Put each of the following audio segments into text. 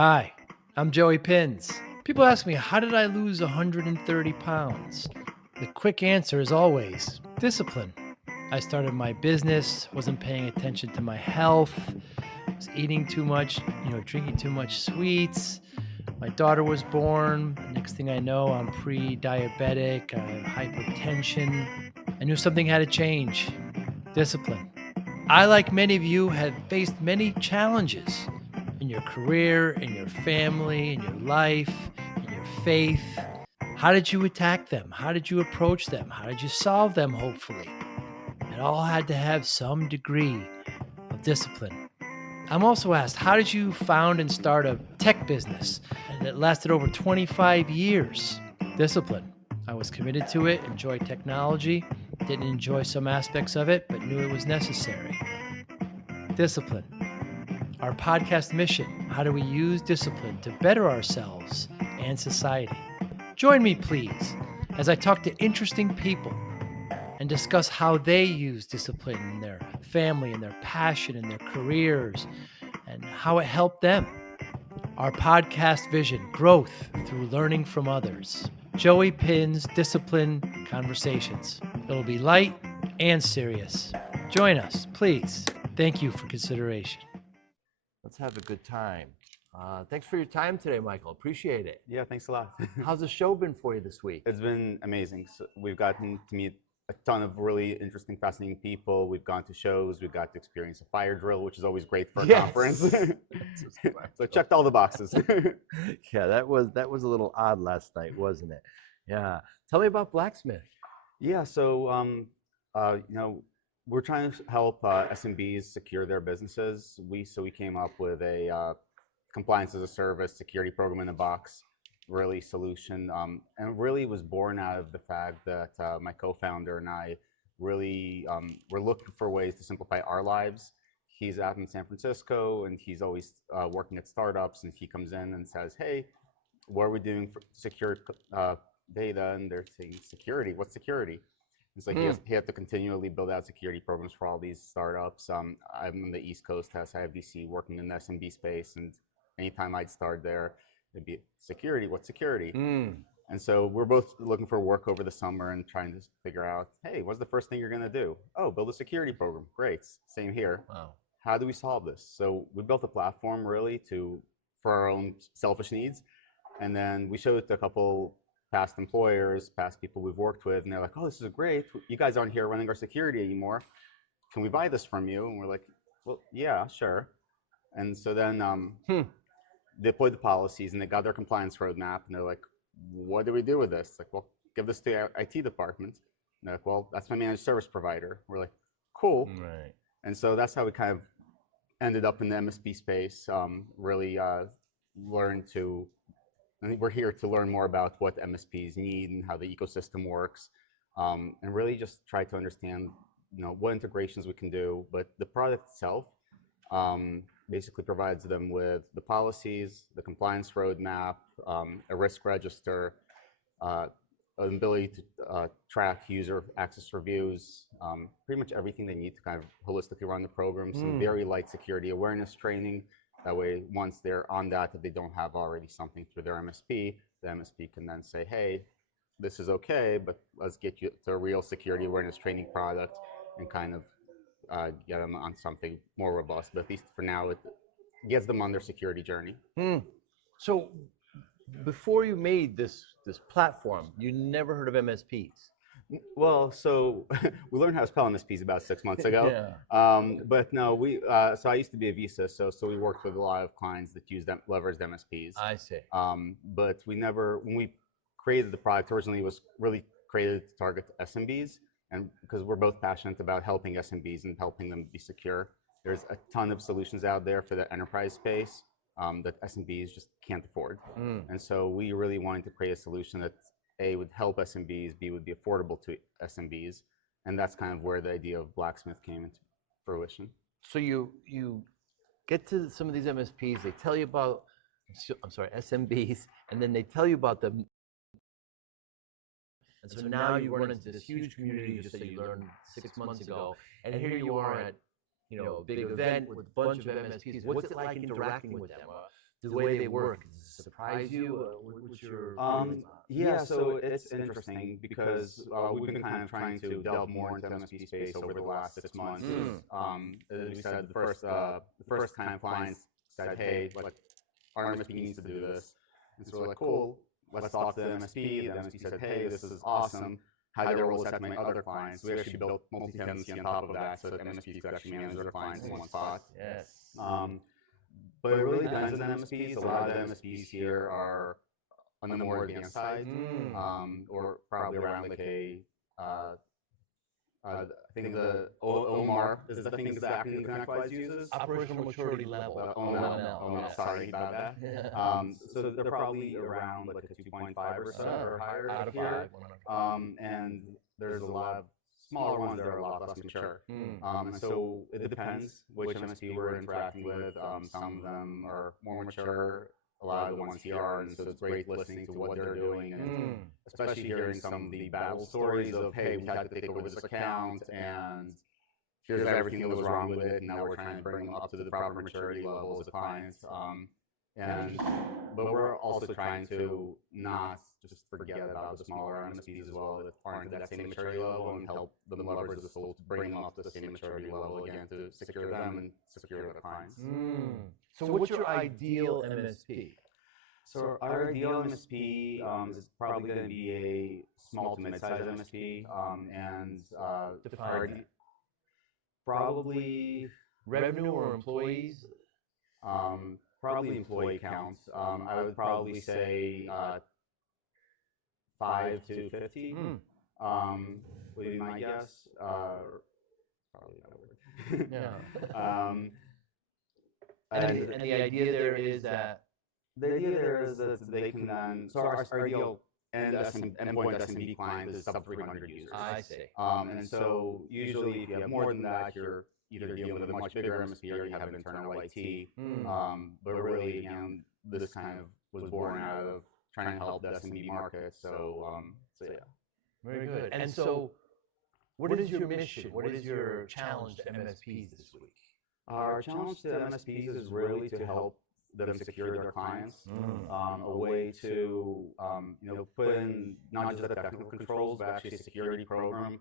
Hi, I'm Joey Pinz. People ask me, how did I lose 130 pounds? The quick answer is always discipline. I started my business, wasn't paying attention to my health, was eating too much, drinking too much sweets. My daughter was born. Next thing I know, I'm pre-diabetic, I have hypertension. I knew something had to change. Discipline. I, like many of you, have faced many challenges in your career, in your family, in your life, in your faith. How did you attack them? How did you approach them? How did you solve them, hopefully? It all had to have some degree of discipline. I'm also asked, how did you found and start a tech business that lasted over 25 years? Discipline. I was committed to it, enjoyed technology, didn't enjoy some aspects of it, but knew it was necessary. Discipline. Our podcast mission, how do we use discipline to better ourselves and society? Join me, please, as I talk to interesting people and discuss how they use discipline in their family and their passion and their careers and how it helped them. Our podcast vision, growth through learning from others. Joey Pinz Discipline Conversations. It'll be light and serious. Join us, please. Thank you for consideration. Let's have a good time. Thanks for your time today, Michael. Appreciate it. Yeah, thanks a lot. How's the show been for you this week? It's been amazing. So we've gotten to meet a ton of really interesting, fascinating people. We've gone to shows. We've got to experience a fire drill, which is always great for a conference. So checked all the boxes. Yeah, that was a little odd last night, wasn't it? Yeah. Tell me about Blacksmith. Yeah, so we're trying to help SMBs secure their businesses. We came up with a compliance as a service security program in a box, really solution, and really was born out of the fact that my co-founder and I really were looking for ways to simplify our lives. He's out in San Francisco and he's always working at startups, and he comes in and says, "Hey, what are we doing for secure data?" And they're saying, "Security? What's security?" It's like he had to continually build out security programs for all these startups. I'm on the East Coast, as IFDC, working in the SMB space, and anytime I'd start there, it'd be security. What's security? And so we're both looking for work over the summer and trying to figure out, hey, what's the first thing you're going to do? Oh, build a security program. Great. Same here. Wow. How do we solve this? So we built a platform really for our own selfish needs, and then we showed it to a couple past employers, past people we've worked with, and they're like, "Oh, this is great. You guys aren't here running our security anymore. Can we buy this from you?" And we're like, "Well, yeah, sure." And so then they deployed the policies and they got their compliance roadmap, and they're like, "What do we do with this?" Like, "Well, give this to our IT department." And they're like, "Well, that's my managed service provider." We're like, "Cool." Right. And so that's how we kind of ended up in the MSP space. Really learned to. I think we're here to learn more about what MSPs need and how the ecosystem works, and really just try to understand, what integrations we can do. But the product itself basically provides them with the policies, the compliance roadmap, a risk register, an ability to track user access reviews, pretty much everything they need to kind of holistically run the program. Some very light security awareness training. That way, once they're on that, if they don't have already something through their MSP, the MSP can then say, "Hey, this is okay, but let's get you to a real security awareness training product," and kind of get them on something more robust. But at least for now, it gets them on their security journey. So before you made this platform, you never heard of MSPs? Well, so we learned how to spell MSPs about 6 months ago. But no, so I used to be a Visa, so we worked with a lot of clients that leveraged MSPs. I see. But when we created the product, originally it was really created to target SMBs, and because we're both passionate about helping SMBs and helping them be secure. There's a ton of solutions out there for the enterprise space that SMBs just can't afford. And so we really wanted to create a solution that A, would help SMBs, B, would be affordable to SMBs. And that's kind of where the idea of Blacksmith came into fruition. So you get to some of these MSPs, they tell you about, SMBs, and then they tell you about them. And so now you run into this huge community you just say you learned 6 months ago, and here you are at a big event with a bunch of MSPs. What's it like interacting with them? the way they work, does it surprise you? What's your Yeah, so it's interesting because we've been kind of trying to delve more into MSP space over the last 6 months. As we said, the first kind of clients said, hey, like, our MSP needs to do this. And so we're like, cool, let's talk to the MSP. The MSP said, hey, this is awesome. How do I roll this out to my other clients? We actually built multi-tenancy on top of that so that MSPs could actually manage their clients in one spot. Yes. But it really depends on the MSPs. A lot of the MSPs here are on the more advanced side, or probably around like I think the OMR is the thing exactly the ConnectWise uses. Operational maturity level. OML, sorry about that. So they're probably around like a 2.5 or so or higher Out of here. 5. And there's a lot of smaller ones that are a lot less mature. And so it depends which MSP we're interacting with. Some of them are more mature. A lot of the ones here are, and so it's great listening to what they're doing, and especially hearing some of the battle stories of, hey, we had to take over this account, and here's everything that was wrong with it, and now we're trying to bring them up to the proper maturity level as a client. But we're also trying to not just forget about the smaller MSPs as well that aren't at that same maturity level and help them leverage the tool to bring them up to the same maturity level again to secure them and secure their clients. So what's your ideal MSP? So our ideal MSP is probably going to be a small to mid-sized MSP, and probably Revenue or employees? probably employee counts. I would probably say 5 to 50. Would be my guess. Probably not a word. Yeah. And the idea there is that they can then, so our ideal endpoint SMB client is sub 300 users. I see. And so usually if you have more than that, you're either dealing with a much bigger MSP or you have internal IT. But really, again, this kind of was born out of trying to help the SMB market. So yeah. Very good. And so, what is your mission? What is your challenge to MSPs this week? Our challenge to MSPs is really to help them secure their clients. A way to put in not just the technical controls, but actually a security program,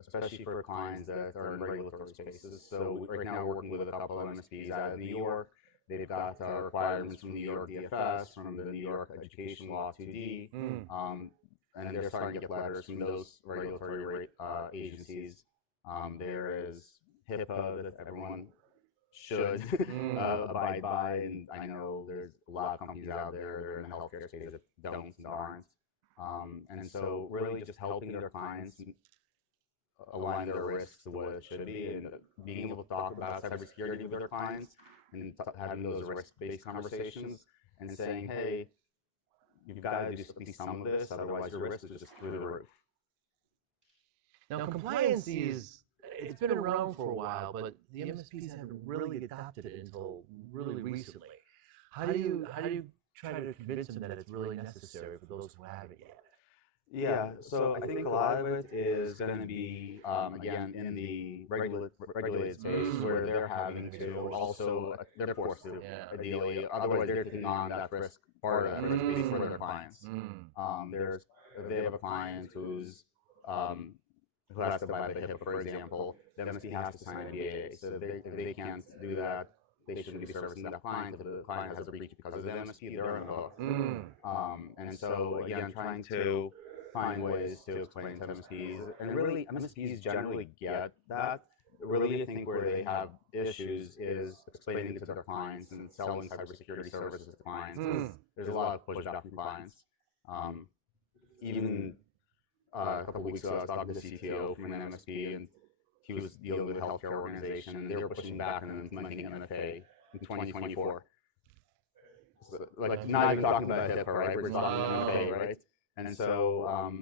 especially for clients that are in regulatory spaces. So right now we're working with a couple of MSPs out of New York. They've got requirements from New York DFS, from the New York Education Law 2D, and they're starting to get letters from those regulatory agencies. There is HIPAA that everyone should abide by, and I know there's a lot of companies out there that are in the healthcare space that don't and aren't. And so really just helping their clients align their risks to what it should be, and being able to talk about cybersecurity with their clients and having those risk-based conversations and saying, hey, you've got to do at least some of this, otherwise your risk is just through the roof. Now, compliance it's been around for a while, but the MSPs haven't really adopted it until really recently. How do you try to convince them that it's really necessary for those who haven't yet? Yeah, so I think a lot of it is going to be, again, in the regulated space where they're having to also, they're forced to, ideally, otherwise they're taking on that risk, part of that risk piece for their clients. If they have a client who has to abide by HIPAA, for example, the MSP has to sign a BAA. So if they can't do that, they shouldn't be servicing that client. If the client has a breach because of the MSP, they're on the hook. And so, again, trying to find ways to explain to MSPs, and really MSPs generally get that. Really, I think where they have issues is explaining it to their clients and selling cybersecurity services to clients. There's a lot of pushback from clients. Even a couple of weeks ago, I was talking to the CTO from an MSP, and he was dealing with a healthcare organization, and they were pushing back on implementing MFA in 2024. So, like, not even talking about HIPAA, right? We're talking MFA, right? And so,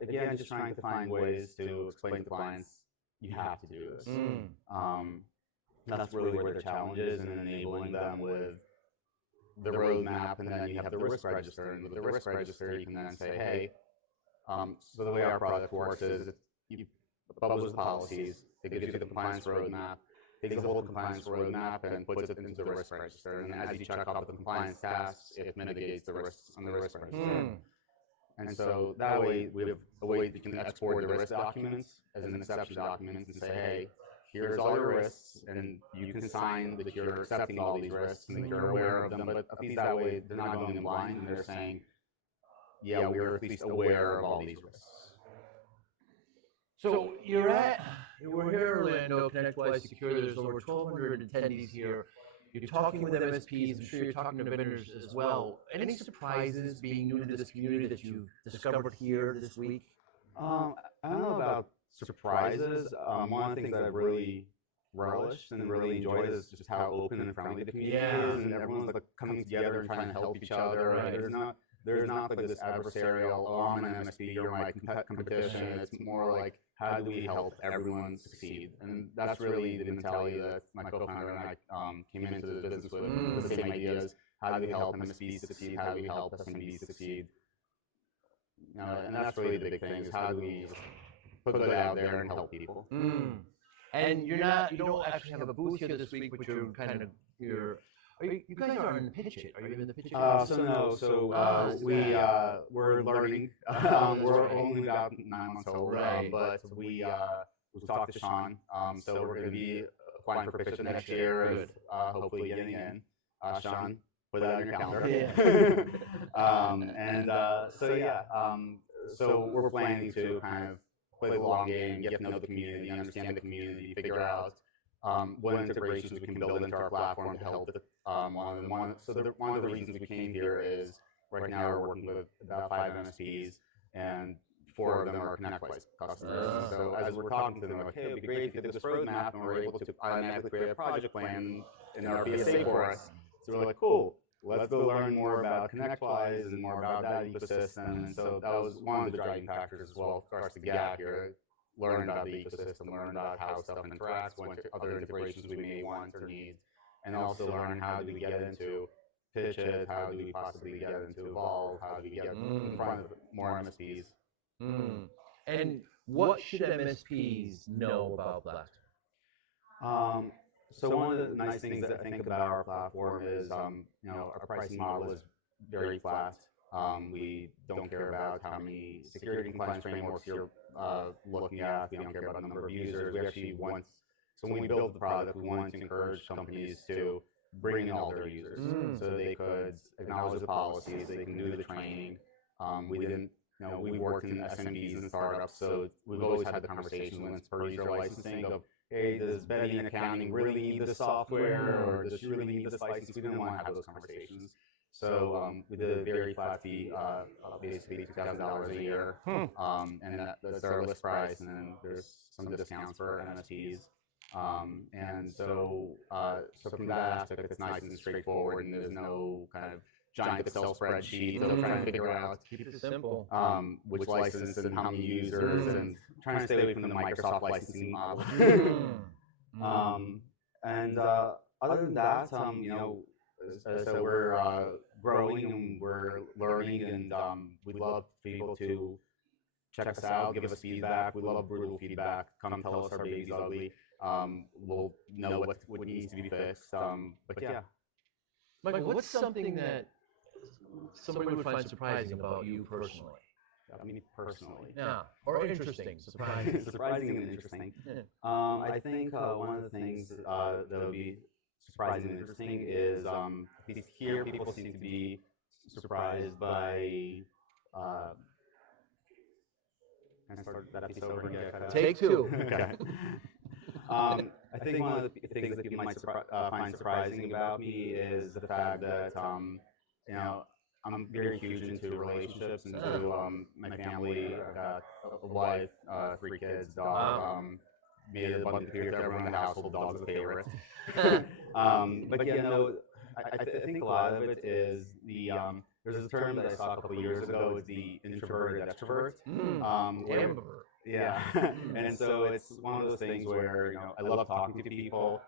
again, just trying to find ways to explain to clients, you have to do this. That's really where their challenge is, and enabling them with the roadmap, and then you have the risk register, and with the risk register, you can then say, hey, so the way our product works is you publish the policies, it gives you the compliance roadmap, takes the whole compliance roadmap and puts it into the risk register. And as you check off the compliance tasks, it mitigates the risks on the risk register. And so that way, we have a way we can export the risk documents as an exception document and say, hey, here's all your risks, and you can sign that you're accepting all these risks and that you're aware of them. But at least that way, they're not going in blind, and they're saying, yeah, we're at least aware of all these risks. So we're here in Orlando, ConnectWise Secure. There's over 1,200 attendees here. You're talking with MSPs. I'm sure you're talking to vendors as well. Any surprises being new to this community that you've discovered here this week? I don't know about surprises. One of the things that I've really relished and really enjoyed is just how open and friendly the community is, and everyone's like coming together and trying to help each other. Right. There's not like this adversarial, oh, I'm an MSP, you're my competition. It's more like, how do we help everyone succeed? And that's really the mentality that my co-founder and I came into the business with, the same ideas. How do we help MSPs succeed? How do we help SMBs succeed? And that's really the big thing, is how do we put it out there and help people. And you don't actually have a booth here this week, but you're kind of, you guys are in the pitch it. Are you in the pitch it? We're learning. We're only about 9 months old, right. But we've talked to Sean. So we're going to be applying for pitch it next year, and hopefully getting in. Sean, put that on your calendar. So we're planning to kind of play the long game, get to know the community, understand the community, figure out what integrations we can build into our platform to help. One of the reasons we came here is right now we're working with about 5 MSPs, and 4 of them are ConnectWise customers. So as we're talking to them, like, hey, it'd be great if you did this roadmap and we're able to automatically create a project plan in our BSA for us. So we're like, cool, let's go learn more about ConnectWise and more about that ecosystem. And so that was one of the driving factors as well for us to get out here. Learn about the ecosystem, learn about how stuff interacts, what other integrations we may want or need, and also learn how do we get into pitch it, how do we possibly get into Evolve, how do we get in front of more MSPs. And what should MSPs know about Blacksmith? So one of the nice things that I think about our platform is, our pricing model is very flat. We don't care about how many security compliance frameworks you're looking at. We don't care about the number of users. We actually want, so when we build the product, we want to encourage companies to bring in all their users so they could acknowledge the policies, they can do the training. We've worked in SMBs and startups, so we've always had the conversation when it's per user licensing of, hey, does Betty in accounting really need this software, or does she really need this license? We didn't want to have those conversations. So we did a very flat fee, basically $2,000 a year, and that's our list price, and then there's some discounts for MSPs. And so from that aspect, it's nice and straightforward, and there's no kind of giant Excel spreadsheet of trying to figure out Keep it simple. which license and how many users, and trying to stay away from the Microsoft licensing model. Other than that, so we're growing and we're learning, and we'd love people to check us out, give us feedback. We love brutal feedback. Come tell us our baby's ugly. We'll know what needs to be fixed. But yeah. Michael, what's something that somebody would find surprising about you personally? I mean, personally. Yeah, or interesting, surprising. Surprising and interesting. I think one of the things that would be surprising and interesting is here people seem to be surprised by. Can I start that piece over and get cut out? Take 2. Okay. I think one of the things that people might find surprising about me is the fact that I'm very huge into relationships and to my family. I've got a wife, 3 kids, dog. Made it abundantly clear to everyone in the household, dog's a favorite. I think a lot of it is the there's a term that I saw a couple of years ago. It's the introverted extrovert. Ambivert. Yeah, and so it's one of those things where I love talking to people.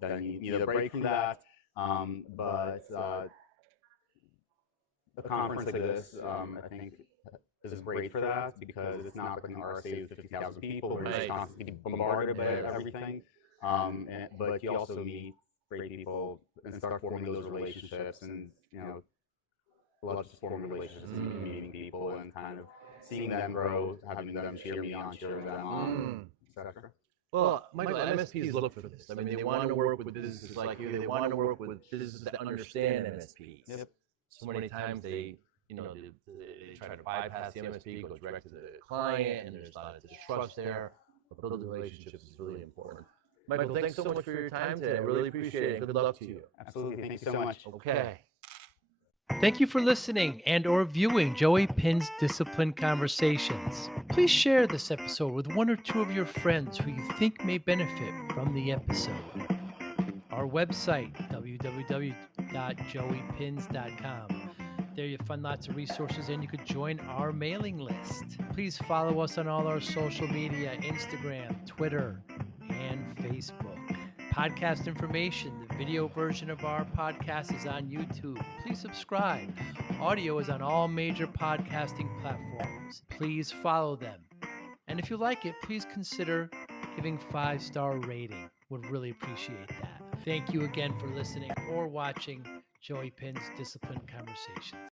Then I need a break from that. But a conference like this, I think, is great for that, because it's not like an RSA with 50,000 people where you're just constantly bombarded by everything. But you also meet great people and start forming those relationships, and I love just forming relationships and meeting people and kind of seeing them grow, having them cheer me on, cheering them on, etc. Well, Michael, MSPs look for this. I mean, they want to work with businesses like you. They want to work with businesses that understand MSPs. Yep. So many times they try to bypass the MSP, go direct to the client, and there's a lot of distrust there. But building relationships is really important. Michael, thanks so much for your time today. I really appreciate it. Good luck to you. Absolutely. Thank you so much. Okay. Thank you for listening and or viewing Joey Pinz Discipline Conversations. Please share this episode with one or two of your friends who you think may benefit from the episode. Our website, www.joeypins.com. There you'll find lots of resources and you could join our mailing list. Please follow us on all our social media, Instagram, Twitter, and Facebook. Podcast information, the video version of our podcast is on YouTube. Please subscribe. Audio is on all major podcasting platforms. Please follow them. And if you like it, please consider giving 5-star rating. Would really appreciate that. Thank you again for listening or watching Joey Pinz Discipline Conversations.